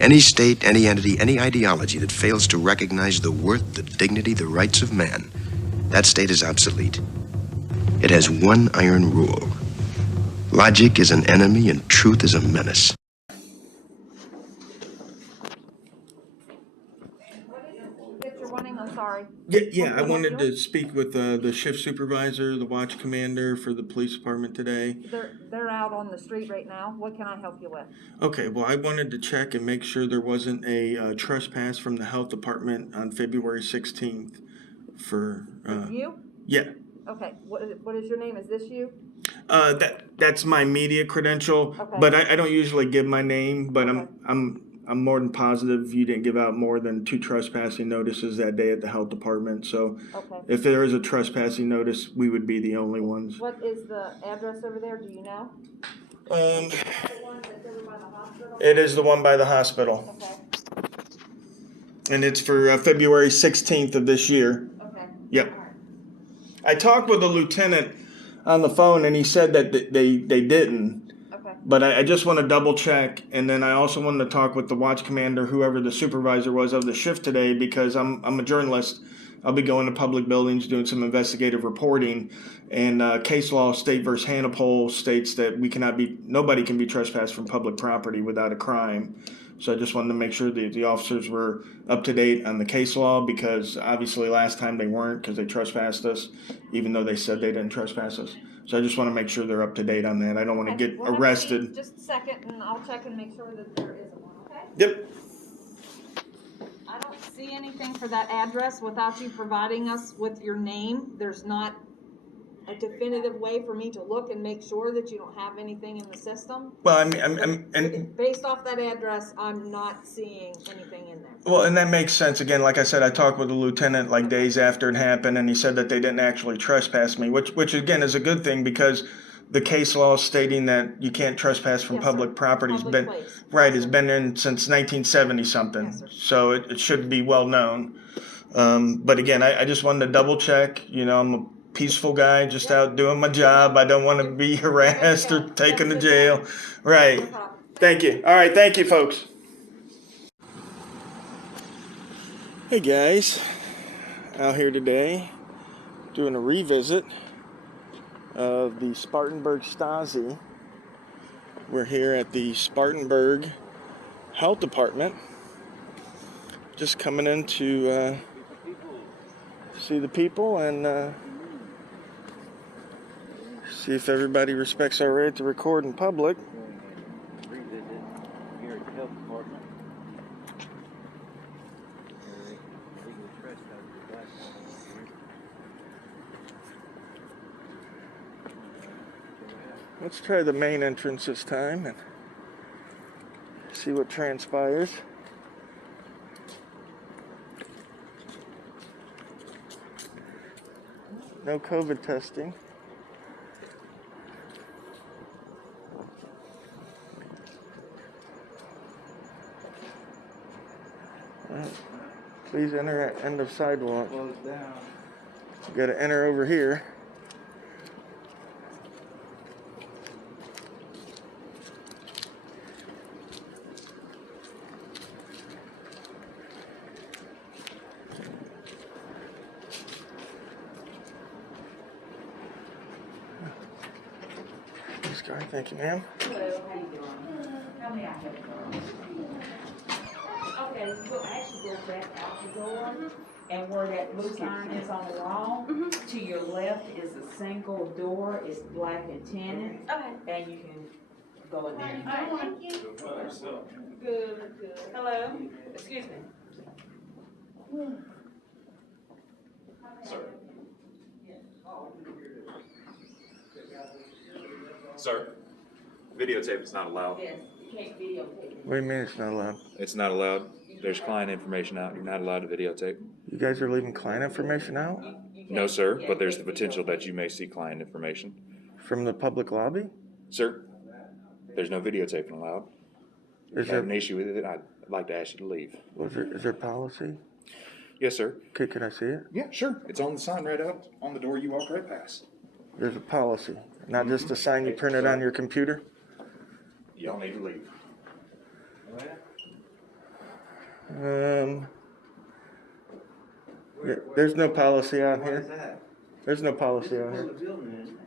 Any state, any entity, any ideology that fails to recognize the worth, the dignity, the rights of man, that state is obsolete. It has one iron rule. Logic is an enemy and truth is a menace. I'm sorry. Yeah, I wanted to speak with the shift supervisor, the watch commander for the police department today. They're out on the street right now. What can I help you with? Okay, well, I wanted to check and make sure there wasn't a trespass from the health department on February 16th for... you? Yeah. Okay, what is your name? Is this you? That's my media credential, Okay. but I don't usually give my name, but Okay. I'm more than positive you didn't give out more than 2 trespassing notices that day at the health department. So Okay. if there is a trespassing notice, we would be the only ones. What is the address over there? Do you know? The one that's over by the hospital? It is the one by the hospital. Okay. And it's for February 16th of this year. Okay. Yep. All right. I talked with a lieutenant on the phone, and he said that they didn't. Okay. But I just want to double check, and then I also wanted to talk with the watch commander, whoever the supervisor was of the shift today, because I'm a journalist. I'll be going to public buildings doing some investigative reporting, and case law, State versus Hannipol, states that nobody can be trespassed from public property without a crime. So I just wanted to make sure that the officers were up to date on the case law, because obviously last time they weren't, because they trespassed us, even though they said they didn't trespass us. So I just want to make sure they're up to date on that. I don't want to get arrested. Just a second, and I'll check and make sure that there isn't one, okay? Yep. I don't see anything for that address without you providing us with your name. There's not a definitive way for me to look and make sure that you don't have anything in the system. Well, and based off that address, I'm not seeing anything in there. well, and that makes sense. Again, like I said, I talked with the lieutenant like days after it happened, and he said that they didn't actually trespass me, which again is a good thing, because the case law stating that you can't trespass from Yes, public sir. property has Public been place. right Yes, has been in since 1970 something. Yes, sir. So it should be well known. But again, I just wanted to double check. You know, I'm a peaceful guy, just out doing my job. I don't want to be harassed or taken to jail. Right. No problem. Thank you. All right. Thank you, folks. Hey guys, out here today doing a revisit of the Spartanburg Stasi. We're here at the Spartanburg Health Department, just coming in to see the people and see if everybody respects our right to record in public. Revisit here at the health department. Legal trespass. Let's try the main entrance this time and see what transpires. No COVID testing. Please enter at end of sidewalk. Close down. You gotta enter over here. This guy, thank you, ma'am. Hello, how you doing? How may I help you? Okay, we'll actually go back out the door, and where that blue sign is on the wall, to your left is a single door, it's black and tinted. Okay. And you can go in there. All right, thank you. Good. Hello, excuse me. Sir, videotape is not allowed. Yes, you can't videotape. What do you mean it's not allowed? It's not allowed. There's client information out. You're not allowed to videotape. You guys are leaving client information out You can't- No, sir, yeah, but there's you the can't potential videotape. that you may see client information. from the public lobby? Sir, there's no videotaping allowed. If Is you have there, an issue with it, I'd like to ask you to leave. is there policy? Yes, sir. Okay, can I see it? Yeah, sure. It's on the sign right out on the door you walk right past. There's a policy, not just a sign you printed on your computer? Y'all need to leave. There's no policy out Why here. is that? There's no This policy is out here. public building, isn't it?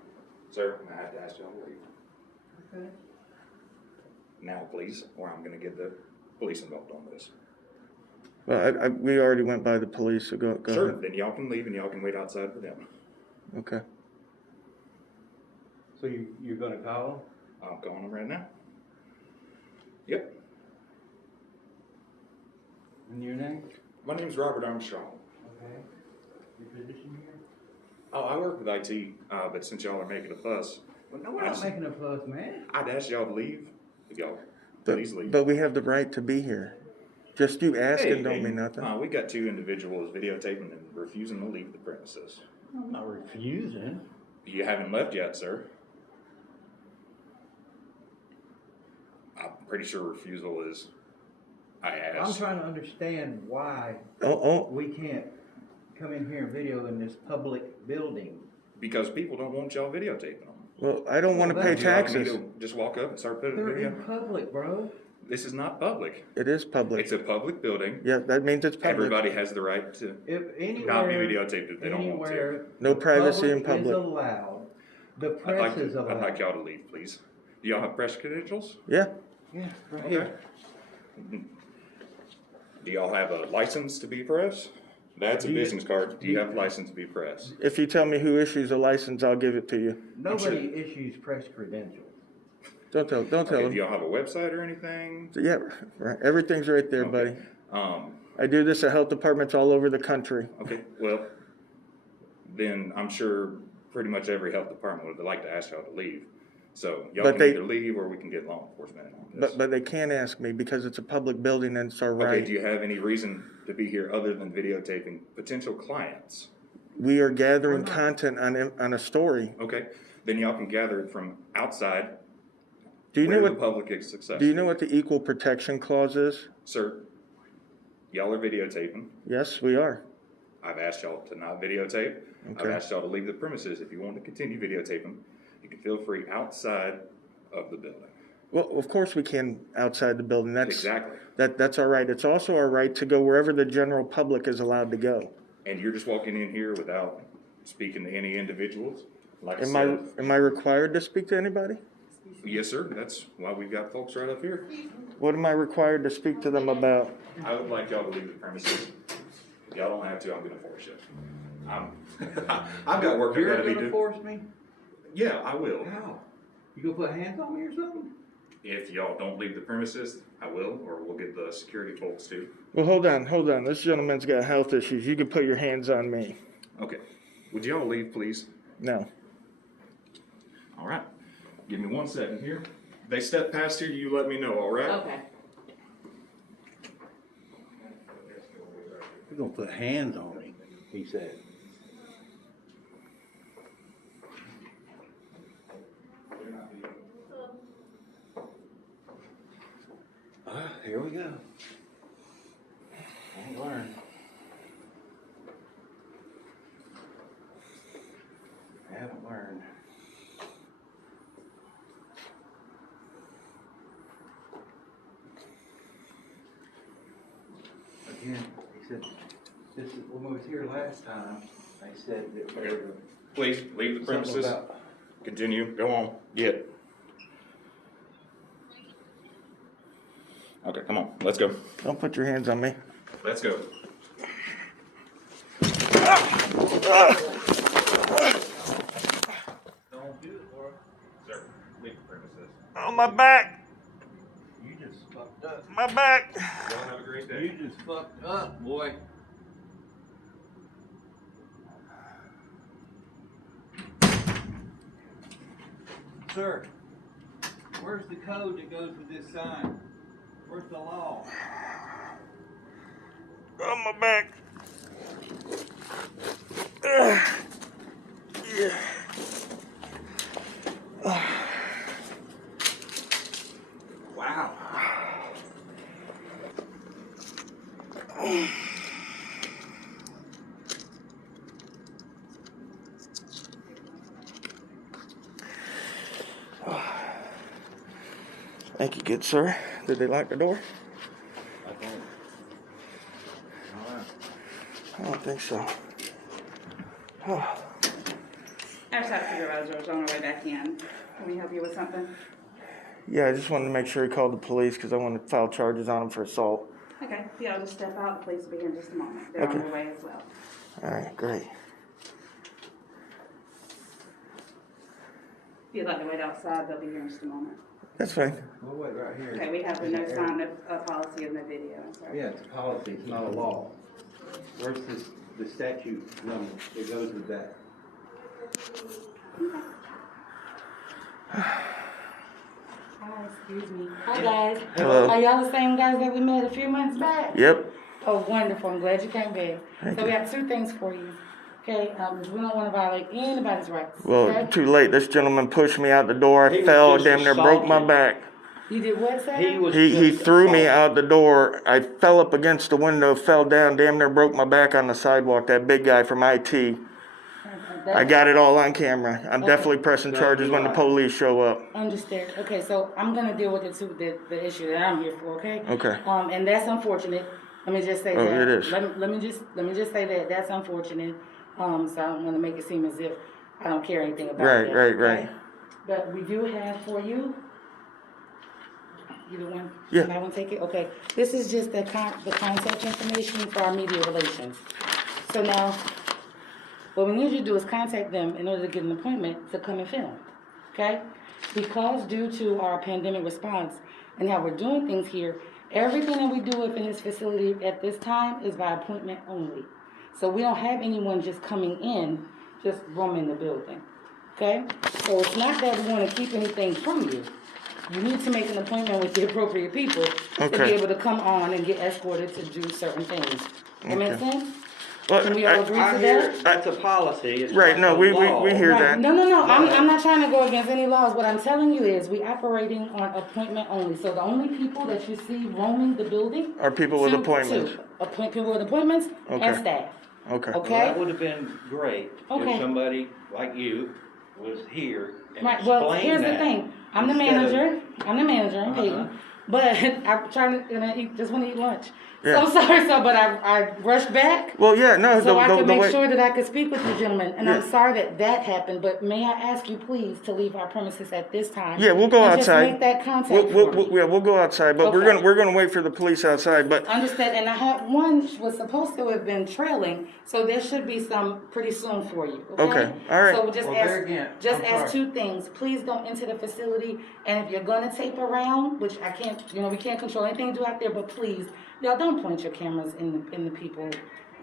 Sir, I have to ask y'all to leave. Okay. Now, please, or I'm gonna get the police involved on this. Well, we already went by the police, so go Sure, ahead. then y'all can leave and y'all can wait outside for them. Okay. So you're gonna call I'm calling them right now. Yep, them? And your name? my name's Robert Armstrong. Okay. Your position here? Oh, I work with IT, but since y'all are making a fuss, Well, no, we're not making a fuss, man. I'd ask y'all to leave. If y'all please leave. But we have the right to be here. Just you asking Hey, don't mean nothing. we got 2 individuals videotaping and refusing to leave the premises. I'm not refusing. You haven't left yet, sir. I'm pretty sure refusal is, I I'm asked. trying to understand why Oh, we can't come in here and video in this public building. Because people don't want y'all videotaping them. well, I don't want to Well, pay Would you like me taxes. to just walk up and start putting a They're video? in public, bro. This is not public. It is public. It's a public building. Yeah, that means it's public. Everybody has the right to If not be anywhere, videotaped if they don't want to. anywhere. No the privacy in Is public. allowed. The I'd press like, is I'd allowed. like y'all to leave, please. Do y'all have press credentials? Yeah, Yeah, right Okay. here. Do y'all have a license to be press? That's a Do you- business card. Do you have a license to be press? if you tell me who issues a license, I'll give it to you. Nobody issues press credentials. Don't tell Okay, do him. y'all have a website or anything? Yeah, right. Everything's right there, buddy. Okay. I do this at health departments all over the country. Okay, well, then I'm sure pretty much every health department would like to ask y'all to leave. So y'all But can they- either leave or we can get law enforcement in on this. But they can't ask me because it's a public building and it's our Okay, right. do you have any reason to be here other than videotaping potential clients? We are gathering We're not. content on a story. Okay, then y'all can gather it from outside Do you where know the what? public is accessible. Do you know what the equal protection clause is? Sir, y'all are videotaping. Yes, we are. I've asked y'all to not videotape. I've Okay. asked y'all to leave the premises. If you want to continue videotaping, you can feel free outside of the building. Well, of course we can outside the building. That's Exactly. that's our right. It's also our right to go wherever the general public is allowed to go. And you're just walking in here without speaking to any individuals? Like I Am said, I required to speak to anybody? yes, sir. That's why we've got folks right up here. What am I required to speak to them about? I would like y'all to leave the premises. If y'all don't have to, I'm gonna force you. I've got work I've You're gotta be gonna doing. force me? Yeah, I will. How? You gonna put hands on me or something? If y'all don't leave the premises, I will, or we'll get the security folks to. Well, hold on. This gentleman's got health issues. You can put your hands on me. Okay. Would y'all leave, please? No. All right. Give me 1 second here. They step past here, you let me know, all right? Okay. You're gonna put hands on me, he said. Here we go. I ain't learned. I haven't learned. Again, he said, this is, when we was here last time, they said that we were Please, leave the something premises. about, Continue. Go on. Get. Okay, come on. Let's go. Don't put your hands on me. Let's go. don't do it, Laura. Sir, leave the premises. Oh, my back. You just fucked up. My back. Y'all have a great day. You just fucked up, boy. Sir, where's the code that goes with this sign? Where's the law? Oh, my back. Yeah. Wow. Thank you, good sir. Did they lock the door? I think. I don't think so. Our site supervisor is on our way back in. Can we help you with something? Yeah, I just wanted to make sure he called the police because I want to file charges on him for assault. Okay, yeah, I'll just step out. The police will be here in just a moment. They're on Okay. their way as well. All right, great. If you'd like to wait outside, they'll be here in just a moment. That's fine. We'll wait right here. Okay, we have the no sign of policy of no video. I'm sorry. Yeah, it's a policy, it's not a law. Where's the statute number that goes with that? Hi, excuse me. Hi, guys. Hello. Are y'all the same guys that we met a few months back? Yep. Oh, wonderful. I'm glad you came back. Thank So we you. have two things for you. Okay, we don't want to violate anybody's rights. Well, okay? too late. This gentleman pushed me out the door. I fell, just damn near broke my assaulted. back. You did what, sir? He threw me out the door. I fell up against the window, fell down, damn near broke my back on the sidewalk. That big guy from IT. I got it all on camera. I'm definitely pressing charges when the police show up. Understood. Okay, so I'm gonna deal with the issue that I'm here for. Okay. Okay. And that's unfortunate. Let me just say Oh, that. it is. Let me just say that that's unfortunate. So I don't want to make it seem as if I don't care anything about it. Right. But we do have for you. Either one. Yeah. Somebody want to take it? Okay. This is just the contact information for our media relations. So now, what we need you to do is contact them in order to get an appointment to come and film. Okay? Because due to our pandemic response and how we're doing things here, everything that we do within this facility at this time is by appointment only. So we don't have anyone just coming in, just roaming the building. Okay? So it's not that we want to keep anything from you. You need to make an appointment with the appropriate people to be Okay. able to come on and get escorted to do certain things. That make Okay. sense? Well, Can we all agree I to hear that? that's a policy. It's Right, not no, a we law. hear Right. that. No. I'm not trying to go against any laws. What I'm telling you is we operating on appointment only. So the only people that you see roaming the building Are people with appointments. People with appointments Okay. and staff. Okay. Well, Okay? that would have been great Okay. if somebody like you was here and Right. Well, explained here's the that thing. I'm the instead of- manager. I'm Peyton. Uh-huh. But I'm trying to just want to eat lunch. Yeah. So I'm sorry, but I rushed back. Well, yeah, no, So I could the make way. sure that I could speak with the gentleman, and Yeah. I'm sorry that happened, but may I ask you please to leave our premises at this time? Yeah, we'll go and outside. Just make that contact for me. We'll go outside, but Okay. we're gonna wait for the police outside. But Understand, and I have one was supposed to have been trailing, so there should be some pretty soon for you. Okay, Okay, all right. So just Well, ask, there again, just I'm ask sorry. two things. Please don't enter the facility, and if you're gonna tape around, which I can't, we can't control anything you do out there, but please, y'all don't point your cameras in the people.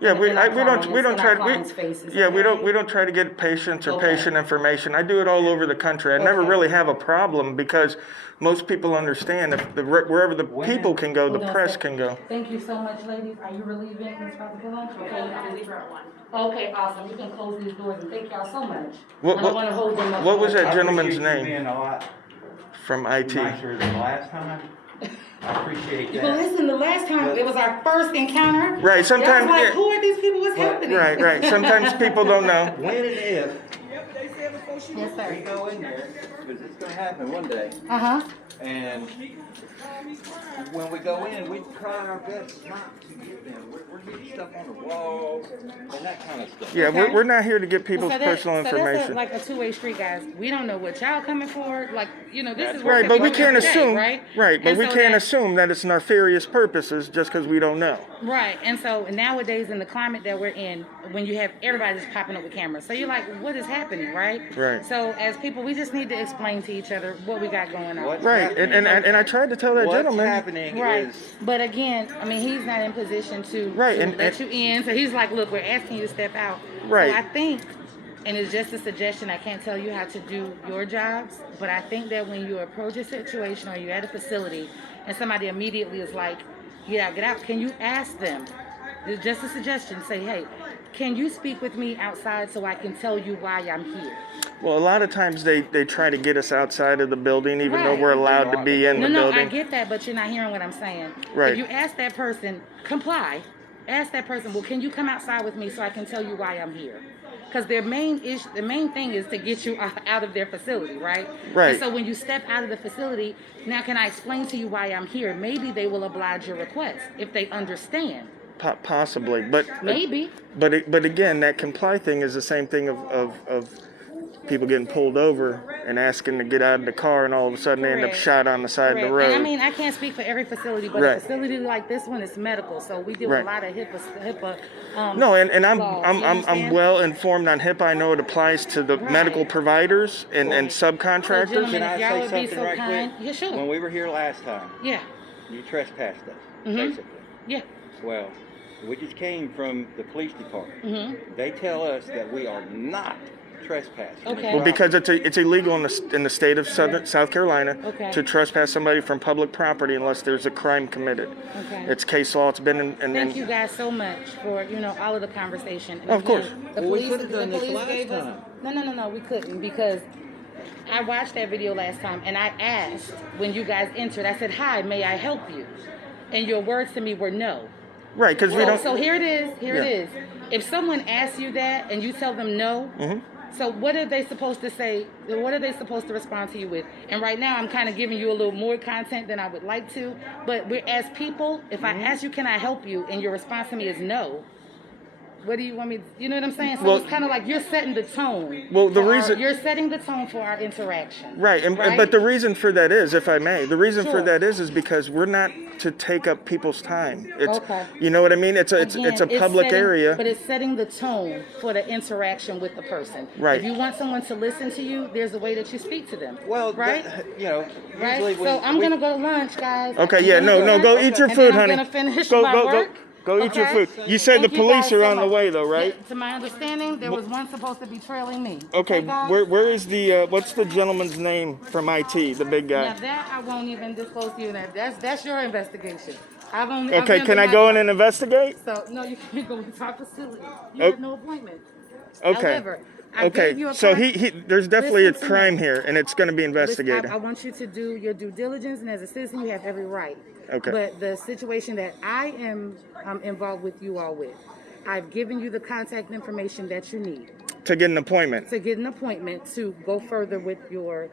yeah, we in our don't clients' try faces, yeah, we okay? don't try to get patients or Okay. patient information. I do it all over the country. I never Okay. really have a problem because most people understand if wherever the people can go, the Hold on a press second. can go. Thank you so much, ladies. Are you relieving Ms. lunch? Okay, awesome. You can close these doors, and thank y'all so much. What- I don't want to hold them up. what was that I gentleman's appreciate you name? being a lot From IT. nicer than last time. I appreciate But that. listen, the last time it was our first encounter. Right, sometimes- Y'all was like, yeah. who are these people? What's happening? Right. Sometimes people don't know. When and if Yes, we sir. go in there, because it's gonna happen one day, Uh-huh. and when we go in, we try our best not to get them. We're getting stuff on the walls and that kind of stuff. Yeah, Okay. we're not here to get people's personal That's information. like a two-way street, guys. We don't know what y'all coming for. Like, this is Right, but we can't every day, assume. right? Right, but And we so can't that- assume that it's nefarious purposes just because we don't know. Right, and so nowadays in the climate that we're in, when you have everybody just popping up with cameras, so you're like, what is happening, right? Right. So as people, we just need to explain to each other what we got going on. What's Right, happening- and I tried to tell that What's gentleman. happening Right, is but again, I mean, he's not in position to, Right, to and- let you in. So he's like, look, we're asking you to step out. Right. So I think, and it's just a suggestion, I can't tell you how to do your jobs, but I think that when you approach a situation or you're at a facility and somebody immediately is like, get out, can you ask them? It's just a suggestion. Say, hey, can you speak with me outside so I can tell you why I'm here? Well, a lot of times they try to get us outside of the building, even though Right. we're allowed to be in the No, I building. get that, but you're not hearing what I'm saying. Right. If you ask that person, comply. Ask that person, well, can you come outside with me so I can tell you why I'm here? Because the main thing is to get you out of their facility, right? Right. And so when you step out of the facility, now can I explain to you why I'm here? Maybe they will oblige your request if they understand. Possibly, but Maybe. But again, that comply thing is the same thing of people getting pulled over and asking to get out of the car, and all of a sudden they end up Correct. shot on the side of the Correct. road. And I mean, I can't speak for every facility, but Right. a facility like this one is medical, so we deal with a lot of HIPAA. No, and I'm laws. I'm You I'm, I'm understand? well informed on HIPAA. I know it applies to the Right. medical providers and Right. subcontractors. So, gentlemen, Can I if y'all say would be something so right kind. quick? Yeah, sure. When we were here last time, Yeah. you trespassed us, Mhm. basically. Yeah. Well, we just came from the police department. Mhm. They tell us that we are not trespassing. Okay. Well, because it's illegal in the state of South Carolina Okay. to trespass somebody from public property unless there's a crime committed. Okay. It's case law. It's been in Thank you guys so much for all of the conversation. And Of course. The Well, we police, could've done the this police last gave us. time. No, we couldn't because I watched that video last time and I asked when you guys entered. I said, "Hi, may I help you?" And your words to me were no. Right, because we don't. So here it is. Here Yeah. it is. If someone asks you that and you tell them no, so what are they supposed to say? What are they supposed to respond to you with? And right now, I'm kind of giving you a little more content than I would like to. But we're as people. If I ask you, "Can I help you?" and your response to me is no. What do you want me? You know what I'm saying? So Well- it's kind of like you're setting the tone. Well, the for reason- you're setting the tone for our interaction. Right, right? but the reason for that is, if I may, the reason for Sure. that is because we're not to take up people's time. It's, Okay. you know what I mean? It's a Again, public setting- area. But it's setting the tone for the interaction with the person. Right. If you want someone to listen to you, there's a way that you speak to them. Well, right? usually Right. when So I'm gonna go to lunch, guys. Okay, I'm yeah, gonna no, go lunch, eat your and food, then honey. I'm gonna finish Go, my go, work. go eat your okay? food. You said Thank the you police guys are so on the much. way, though, right? Yeah, to my understanding, there was one supposed to be trailing me. Okay, guys? where is the what's the gentleman's name from IT, the big guy? Now that I won't even disclose to you. That's your investigation. I've only. Okay, can I go in and investigate? So no, you can't go into our facility. You Oh. have no appointment. Okay. However, I gave you Okay, a so con- there's definitely a Listen to crime me. here, and it's going to be Listen, investigated. I want you to do your due diligence, and as a citizen, you have every right. Okay. But the situation that I am involved with you all with, I've given you the contact information that you need To get an appointment. to get an appointment to go further with your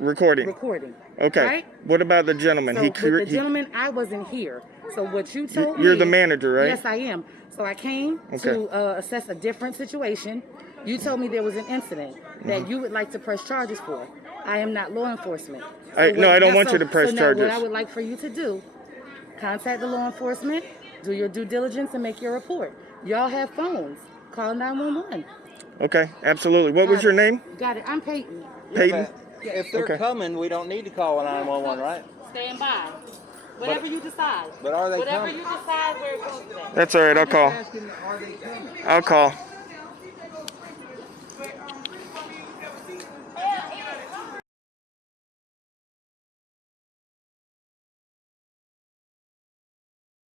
Recording. Okay. Right? What about the gentleman? So with the gentleman, I wasn't here. So what you told me. You're the manager, right? Yes, I am. So I came to assess a different situation. You told me there was an incident that you would like to press charges for. I am not law enforcement. I don't want you to press now charges. What I would like for you to do, contact the law enforcement, do your due diligence, and make your report. Y'all have phones. Call 911. Okay, absolutely. What was Got your it. name? Got it. I'm Peyton. Peyton? If they're Okay. coming, we don't need to call 911, right? Stand by. Whatever you decide. But are they Whatever coming? you decide, where it goes today. That's all right. I'll call. Asking, are they coming? I'll call.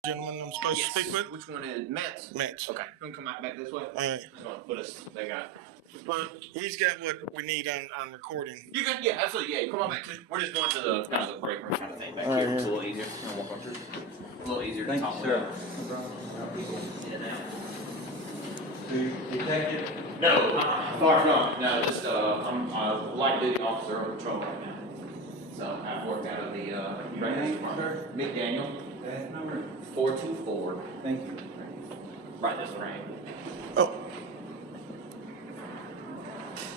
Gentleman, I'm supposed to speak with. Which one is Mets? Mets. Okay, you wanna come back this way? All right. Just wanna put us, they got. He's got what we need on recording. You can, yeah, absolutely, yeah, come on back, we're just going to the, kind of the break room kind of thing back All right, here, it's a here. little easier. You wanna walk up through? A little easier to Thank talk you, sir. with. Yeah, Detective? no, far from, no, just, I'm a light duty officer on patrol right now. So I've worked out of the, records department. McDaniel, That number? 424, Thank you. right this way. Oh,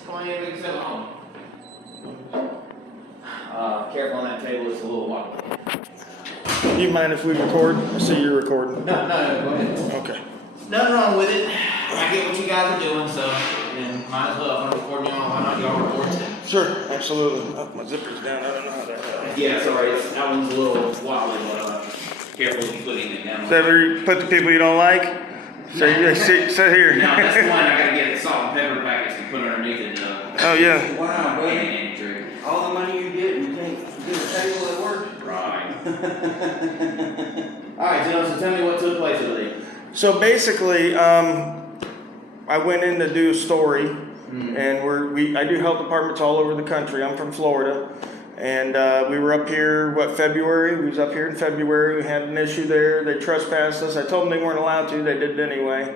Come on in, we can settle home. Careful on that table, it's a little wobbly. do you mind if we record? I see you're recording. No, go ahead. Okay. Nothing wrong with it. I get what you guys are doing, so then might as well. If I'm recording y'all, why not y'all record too? Sure, absolutely. Oh, my zipper's down. I don't know how that. Yeah, sorry, that one's a little wobbly, but careful if you put anything down. Is that where you put the people you don't like? So you sit here. No, that's the one I gotta get salt and pepper packets to put underneath it. Oh yeah. Wow, buddy. Any trick. All the money you get, you can't do a table at work? Right. Alright, so tell me what took place today. So basically, I went in to do a story, and I do health departments all over the country. I'm from Florida, and we were up here. February? We was up here in February. We had an issue there. They trespassed us. I told them they weren't allowed to. They did it anyway.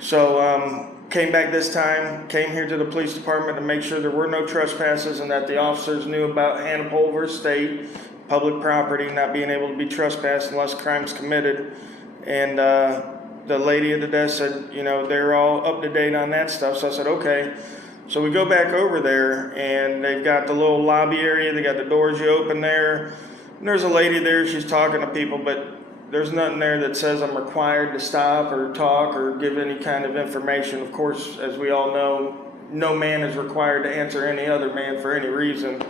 So came back this time. Came here to the police department to make sure there were no trespasses and that the officers knew about Hannah Pulver Estate, public property, not being able to be trespassed unless crimes committed. And the lady at the desk said, you know, they're all up to date on that stuff. So I said, okay. So we go back over there, and they've got the little lobby area. They got the doors you open there. And there's a lady there. She's talking to people, but there's nothing there that says I'm required to stop or talk or give any kind of information. Of course, as we all know, no man is required to answer any other man for any reason,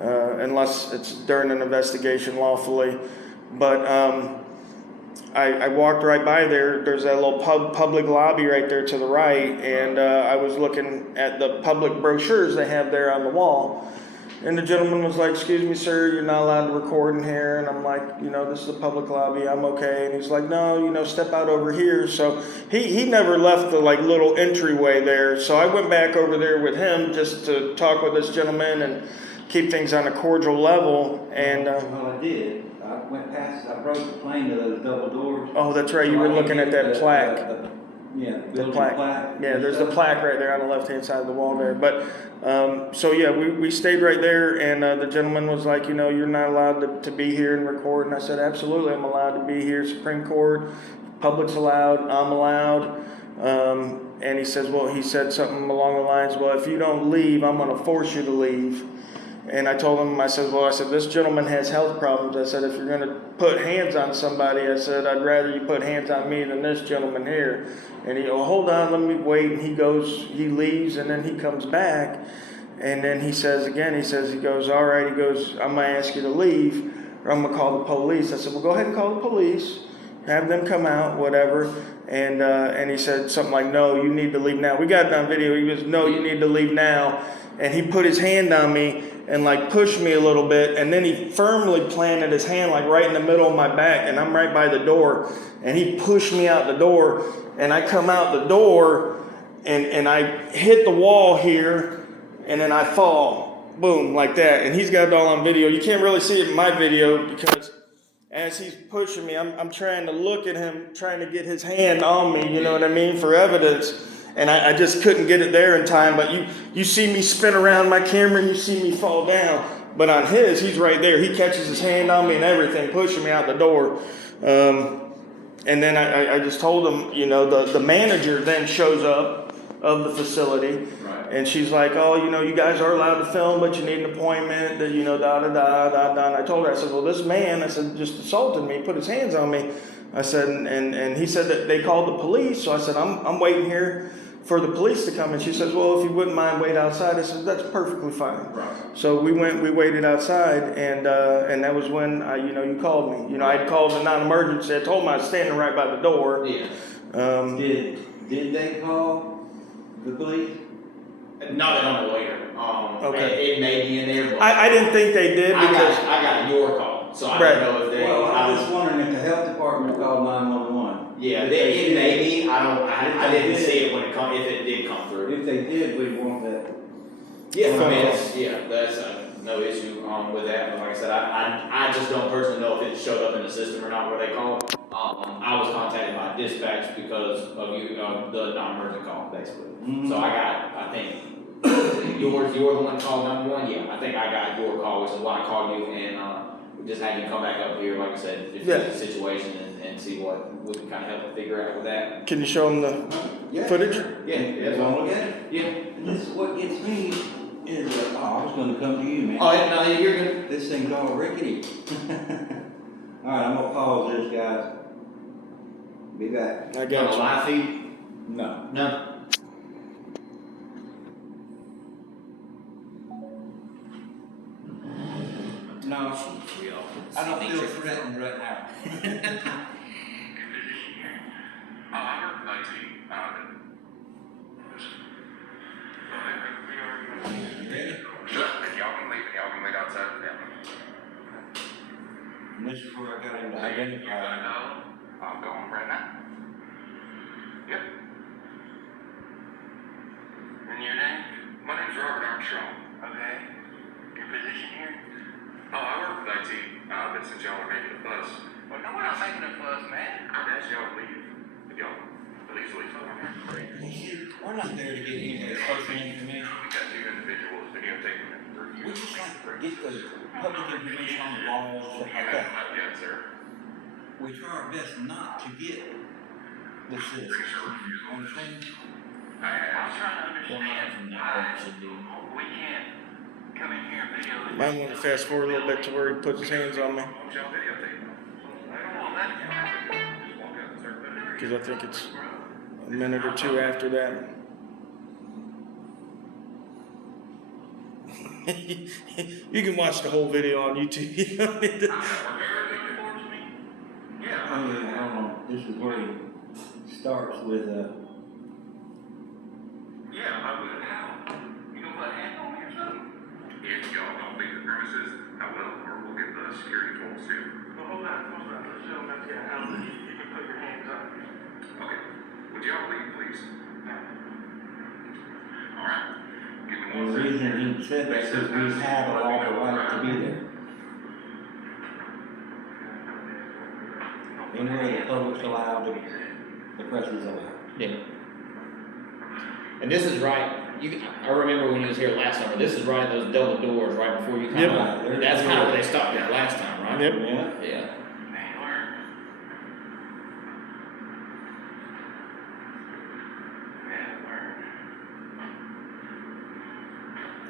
unless it's during an investigation lawfully. But I walked right by there. There's that little public lobby right there to the right, and I was looking at the public brochures they have there on the wall. And the gentleman was like, "Excuse me, sir, you're not allowed to record in here." And I'm like, "You know, this is a public lobby. I'm okay." And he's like, "No, you know, step out over here." So he never left the like little entryway there. So I went back over there with him just to talk with this gentleman and keep things on a cordial level. And Well, I did. I went past, I broke the plane to those double doors. oh, that's right, you were looking at that plaque. Yeah, the The building plaque. plaque. Yeah, there's the plaque right there on the left-hand side of the wall there. But, so yeah, we stayed right there, and the gentleman was like, you know, you're not allowed to be here and record. And I said, absolutely, I'm allowed to be here. Supreme Court, public's allowed, I'm allowed. And he says, well, he said something along the lines, well, if you don't leave, I'm going to force you to leave. And I told him, I said, this gentleman has health problems. I said, if you're going to put hands on somebody, I said, I'd rather you put hands on me than this gentleman here. And he, hold on, let me wait. And he leaves, and then he comes back. And then he says again, he goes, all right, he goes, I'm going to ask you to leave, or I'm going to call the police. I said, well, go ahead and call the police. Have them come out, whatever. And he said something like, no, you need to leave now. We got it on video. He goes, no, you need to leave now. And he put his hand on me and like pushed me a little bit, and then he firmly planted his hand like right in the middle of my back, and I'm right by the door, and he pushed me out the door, and I come out the door, and I hit the wall here, and then I fall, boom, like that. And he's got it all on video. You can't really see it in my video because as he's pushing me, I'm trying to look at him, trying to get his hand on me, you know what I mean, for evidence. And I just couldn't get it there in time. But you see me spin around my camera and you see me fall down. But on his, he's right there. He catches his hand on me and everything, pushing me out the door. And then I just told him, you know, the manager then shows up of the facility. Right. And she's like, oh, you know, you guys are allowed to film, but you need an appointment, that, you know, da-da-da. And I told her, I said, well, this man, I said, just assaulted me, put his hands on me. I said, and he said that they called the police. So I said, I'm waiting here for the police to come. And she says, well, if you wouldn't mind, wait outside. I said, that's perfectly fine. Right. So we waited outside, and that was when you called me. You know, I'd called a non-emergency. I told them I was standing right by the door. Yeah. Did they call the police? Not that I'm aware. Okay. It may be in there, but I didn't think they did because I got your call, so I right. don't know if they. Well, I was just wondering if the health department called 911. Yeah, it may be. I didn't see it when if it did come through. If they did, we'd want that. Yeah, I mean, that's no issue with that. But like I said, I just don't personally know if it showed up in the system or not where they called. I was contacted by dispatch because of the non-emergent call, basically. Mm-hmm. So I think you're the one that called 911. Yeah, I think I got your call, which is why I called you, and we just had you come back up here, like I said, if the situation and see what we can kind of help figure out with that. Can you show them the footage? Yeah, that's all. Yeah. And this is what gets me is I was going to come to you, man. Oh, no, you're good. This thing's all rickety. All right, I'm gonna pause this, guys. Be back. I got you. Live feed? No. No. No, I don't feel threatened right now. I work in IT. Y'all can wait outside for them. And this is where I got him to identify. I'll go on right now. Yep. And your name? My name's Robert Armstrong. Okay. Your position here? Oh, I work with IT, but since y'all are making a fuss. Well, no, we're not making a fuss, man. I'd ask y'all to leave. If y'all please leave. We're not there to get any of the personal information. We got two individuals videotaping it for you. We just like to get the public information on the walls, stuff like that. Yeah, sir. We try our best not to get What's this? Understand? I'm trying to understand why we can't come in here and video it. Might want to fast forward a little bit to where he puts his hands on me, Well, that's because I think it's a minute or two after that. You can watch the whole video on YouTube. You don't need to- Oh yeah, hold on. This is where he starts with Yeah, I would. You gonna put a hand on me or something? If y'all don't leave the premises, I will, or we'll get the security folks too. Well, hold on. Let's show them that, how you can put your hands on me. Okay. Would y'all leave, please? All right. Give me the one second. reason he said that is we have all the right to be there. Anywhere the public's allowed, the press is allowed. Yeah. And this is right, I remember when you was here last summer, this is right at those double doors right before you come Yep. out. That's kind of where they stopped at last time, right? Yep. Yeah. Yeah.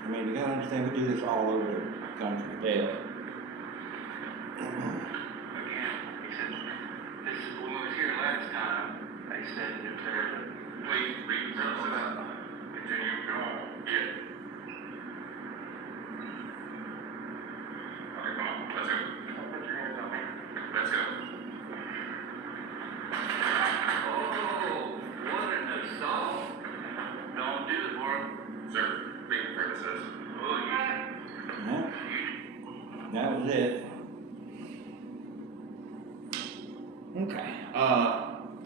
I mean, you gotta understand, we do this all over the country. Yeah. Again, he said, this, when we was here last time, they said that they're, please, continue, go on, yeah. Okay, come on, let's go. Put your hands on me. Let's go. Oh, what an assault. Don't do it, Warren. Sir, leave the premises. Oh, No? That was it. Okay.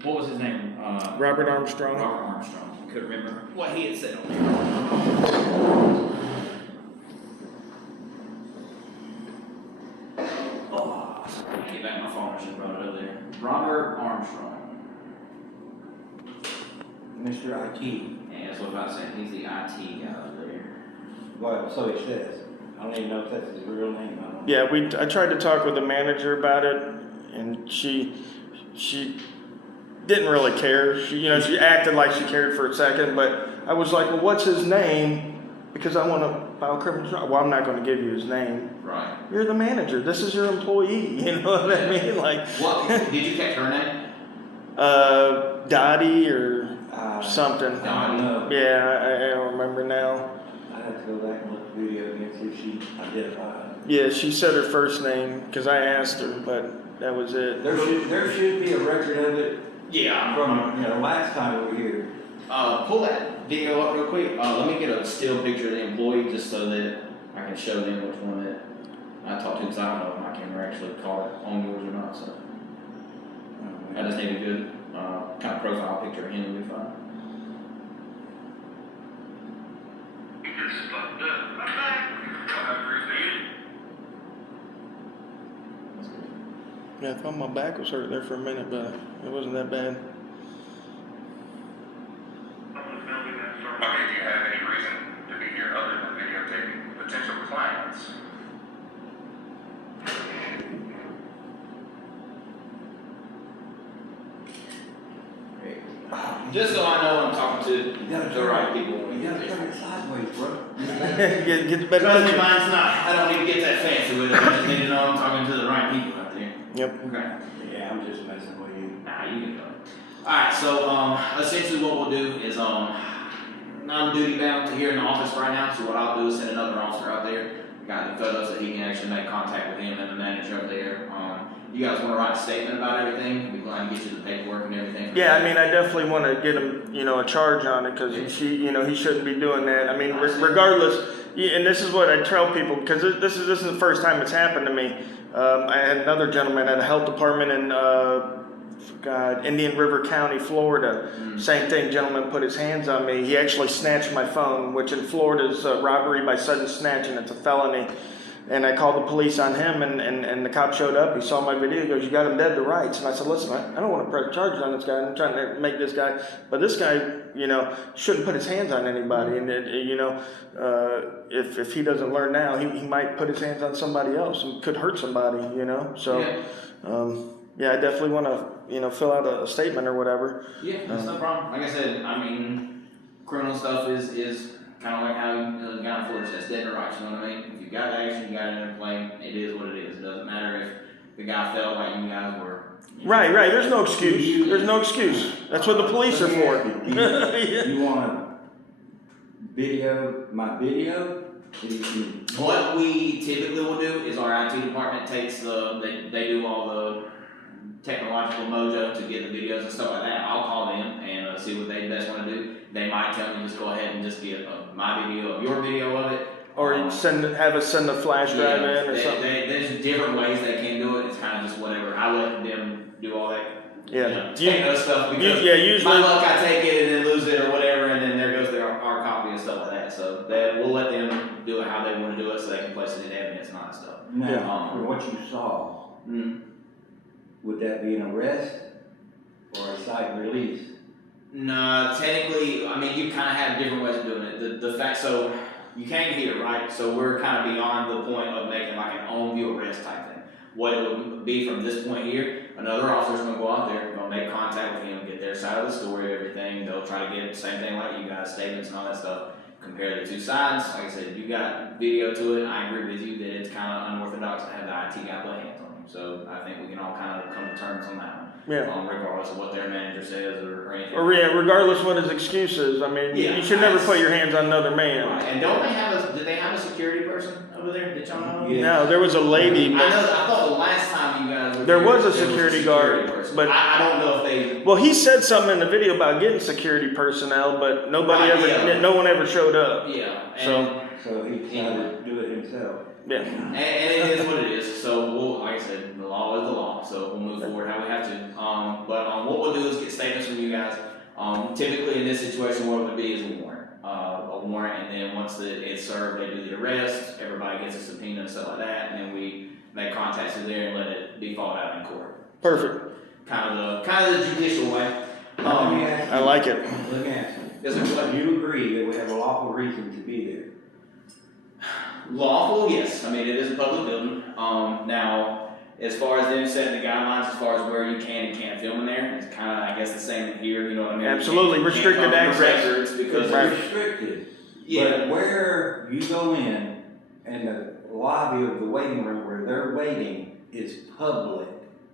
What was his name? Robert Armstrong. Robert Armstrong. Couldn't remember what he had said on there. Oh, get back my phone. I should have brought it over there. Robert Armstrong. Mr. IT. Yeah, that's what I was saying. He's the IT guy over there. Well, so he says. I don't even know if that's his real name. I don't know. Yeah, I tried to talk with the manager about it, and she didn't really care. She acted like she cared for a second, but I was like, well, what's his name? Because I want to file criminal trial. Well, I'm not going to give you his name. Right. You're the manager. This is your employee. You know what I mean? Like, What? Did you catch her name? Dottie or something. I don't know. Yeah, I don't remember now. I'd have to go back and look at the video again, see if she identified. Yeah, she said her first name because I asked her, but that was it. There should be a record of it Yeah. from, last time we were here. Pull that video up real quick. Let me get a still picture of the employee just so that I can show them which one that I talked to, because I don't know if my camera actually caught it on yours or not. So I just need a good kind of profile picture of him to be fine. You just fucked up. I'm back. Y'all have a great day. That's good. Yeah, I thought my back was hurt there for a minute, but it wasn't that bad. Okay, do you have any reason to be here other than videotaping potential clients? Just so I know I'm talking to the right people. You gotta turn it sideways, bro. get the better Trust me, picture. mine's not. I don't need to get that fancy with it. I just need to know I'm talking to the right people out there. Yep. Okay. Yeah, I'm just messing with you. Nah, you can go. Alright, so essentially what we'll do is I'm duty bound to here in the office right now, so what I'll do is send another officer out there, got the photos that he can actually make contact with him and the manager over there. You guys want to write a statement about everything? I'd be glad to get you the paperwork and everything. Yeah, I mean, I definitely want to get him, a charge on it because he shouldn't be doing that. I mean, regardless, and this is what I tell people because this is the first time it's happened to me. I had another gentleman at a health department in Indian River County, Florida. Same thing, gentleman put his hands on me. He actually snatched my phone, which in Florida is robbery by sudden snatch, and it's a felony. And I called the police on him, and the cop showed up. He saw my video. He goes, "You got him dead to rights." And I said, "Listen, I don't want to press charges on this guy. I'm trying to make this guy, but this guy, shouldn't put his hands on anybody. And if he doesn't learn now, he might put his hands on somebody else and could hurt somebody. So." Yeah. Yeah, I definitely want to, fill out a statement or whatever. Yeah, that's no problem. Like I said, I mean, criminal stuff is kind of like how the guy in Florida says, dead to rights, you know what I mean? If you got action, you got an complaint, it is what it is. It doesn't matter if the guy felt like you guys were. Right. There's no excuse. There's no excuse. That's what the police are for. You want to video my video? What we typically will do is our IT department takes they do all the technological mojo to get the videos and stuff like that. I'll call them and see what they best want to do. They might tell me just go ahead and just get my video of your video of it. Or have us send a flash drive in or something. There's different ways they can do it. It's kind of just whatever. I let them do all that. Yeah. Take those stuff because usually my luck, I take it and then lose it or whatever, and then there goes our copy and stuff like that. So we'll let them do it how they want to do it, so they can place it in evidence and all that stuff. Now, for what you saw, would that be an arrest or a site release? No, technically, I mean, you kind of have different ways of doing it. The fact, so you came here, right? So we're kind of beyond the point of making like an on view arrest type thing. What it would be from this point here, another officer's gonna go out there, gonna make contact with him, get their side of the story, everything. They'll try to get the same thing like you guys, statements and all that stuff. Compare the two sides. Like I said, you got video to it. I agree with you that it's kind of unorthodox to have the IT guy put hands on him. So I think we can all kind of come to terms on that one. Yeah. Regardless of what their manager says or anything. Or regardless what his excuse is. I mean, you should never put your hands on another man. Right. And did they have a security person over there? Did y'all know? Yeah. No, there was a lady. I thought the last time you guys were There here, was a security guard, person. but I don't know if they. Well, he said something in the video about getting security personnel, but no one ever showed up. Yeah. So he decided to do it himself. Yeah. And it is what it is. So like I said, the law is the law. So we'll move forward how we have to. But what we'll do is get statements from you guys. Typically in this situation, what it would be is a warrant. A warrant, and then once it's served, they do the arrest. Everybody gets a subpoena and stuff like that, and then we make contacts to there and let it be fought out in court. Perfect. Kind of the judicial way. I like it. Let me ask Yes, sir. you. You agree that we have a lawful reason to be there? Lawful, yes. I mean, it is a public building. Now, as far as them setting the guidelines, as far as where you can and can't film in there, it's kind of, I guess, the same here. You know what I mean? Absolutely, restricted access. Because It's restricted. yeah. But where you go in and the lobby of the waiting room where they're waiting is public.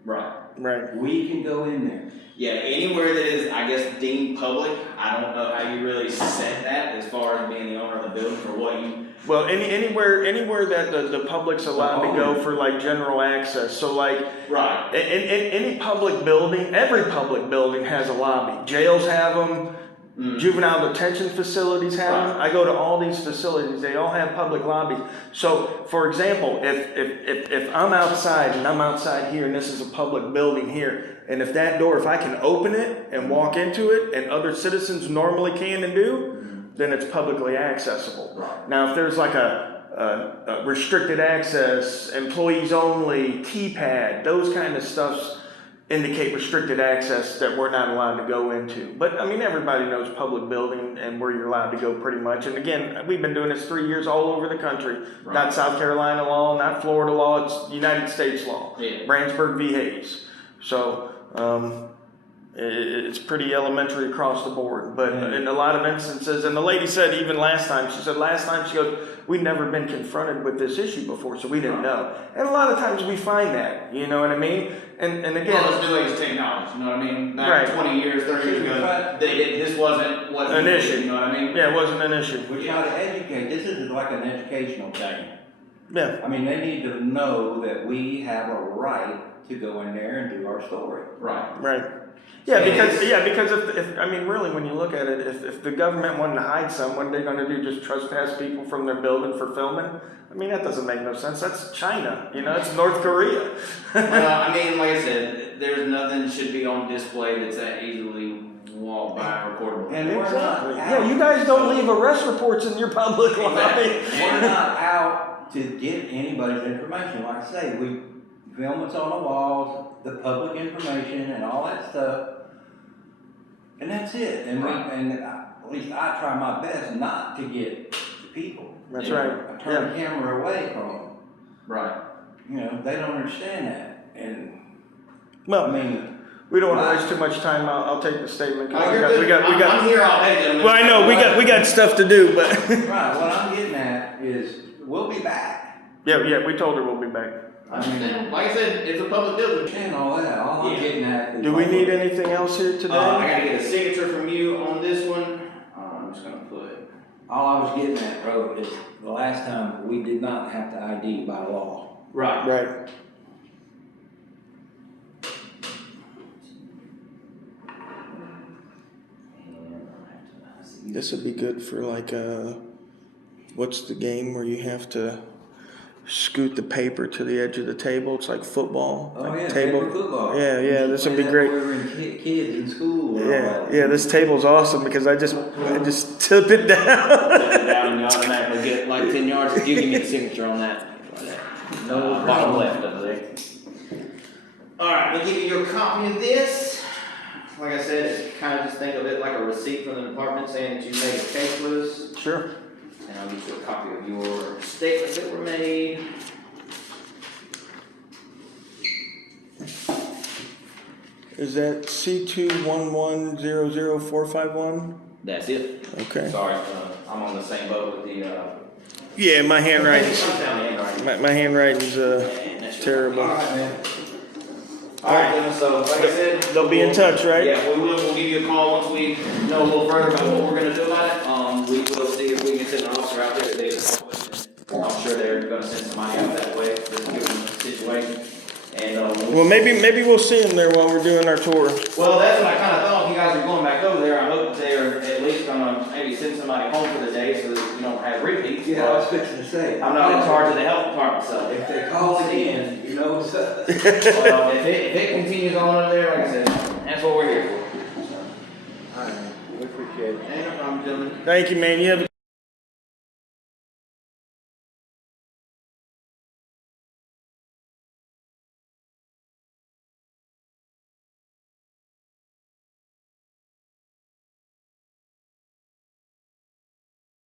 Right. We can go in there. Yeah, anywhere that is, I guess, deemed public, I don't know how you really set that as far as being the owner of the building for what you. Well, anywhere that the public's allowed to go for like general access. So like, Right. in any public building, every public building has a lobby. Jails have them. Juvenile detention facilities have them. I go to all these facilities, they all have public lobbies. So, for example, if I'm outside and I'm outside here and this is a public building here, and if that door, if I can open it and walk into it and other citizens normally can and do, then it's publicly accessible. Right. Now, if there's like a restricted access, employees only, keypad, those kind of stuffs indicate restricted access that we're not allowed to go into. But I mean, everybody knows public building and where you're allowed to go pretty much. And again, we've been doing this 3 years all over the country. Right. Not South Carolina law, not Florida law, it's United States law. Yeah. Branchburg v. Hayes. So it's pretty elementary across the board. But in a lot of instances, and the lady said even last time, she goes, we've never been confronted with this issue before, so we didn't know. And a lot of times we find that, you know what I mean? And again, Well, it's new age technology, you know what I mean? Back 20 years, 30 years ago, this wasn't an issue. You know what I mean? Yeah, it wasn't an issue. We try to educate. This is like an educational thing. Yeah. I mean, they need to know that we have a right to go in there and do our story. Right. Right. Yeah, because if I mean, really, when you look at it, if the government wanted to hide something, what are they going to do? Just trespass people from their building for filming? I mean, that doesn't make no sense. That's China, you know, it's North Korea. Well, I mean, like I said, there's nothing should be on display that's that easily walked by or recordable. And we're not out. Yeah, you guys don't leave arrest reports in your public lobby. We're not out to get anybody's information. Like I say, we film what's on the walls, the public information, and all that stuff. And that's it. And at least I try my best not to get to people. That's right. I turn the camera away from them. Right. You know, they don't understand that. And Well, I mean, we don't want to waste too much time. I'll take the statement. 'Cause Oh, you're good. I'm here all day, gentlemen. Well, I know we got stuff to do, but right, what I'm getting at is, we'll be back. yeah, we told her we'll be back. I understand. Like I said, it's a public building. And all that, all I'm Yeah. getting at is. Do we need anything else here today? I gotta get a signature from you on this one. I'm just gonna put. All I was getting at, bro, is the last time, we did not have to ID by law. Right. Right. This would be good for like what's the game where you have to scoot the paper to the edge of the table? It's like football. Oh, like yeah, table. paper football. Yeah, We this would play be that great. when we were in kids in school. and all Yeah, that. yeah, this table's awesome because I just tip it down. Set it down and you automatically get like 10 yards. If you give me the signature on that. No Bottom problem. left of there. Alright, we'll give you your copy of this. Like I said, it's kind of just think of it like a receipt from the department saying that you made a case with us. Sure. And I'll get you a copy of your statements that were made. Is that C211000451? That's it. Okay. Sorry, I'm on the same boat with the, Yeah, my handwriting's down the handwriting. my handwriting's And that's your- terrible. Alright, man. Alright, then, so like I said. They'll be in touch, right? Yeah, we'll give you a call once we know a little further about what we're gonna do about it. We will see if we can send an officer out there today to help us. I'm sure they're gonna send somebody out that way, just to give them the situation. And, Well, maybe we'll see them there while we're doing our tour. well, that's what I kinda thought, if you guys are going back over there, I hope that they're at least gonna maybe send somebody home for the day so that you don't have repeats. Yeah, I was fixing to say. I'm not in charge of the health department, so. If they call again, you know what's up. Well, if it continues on over there, like I said, that's what we're here for. Alright, man. We appreciate it. Ain't no problem, gentlemen. Thank you, man. You have a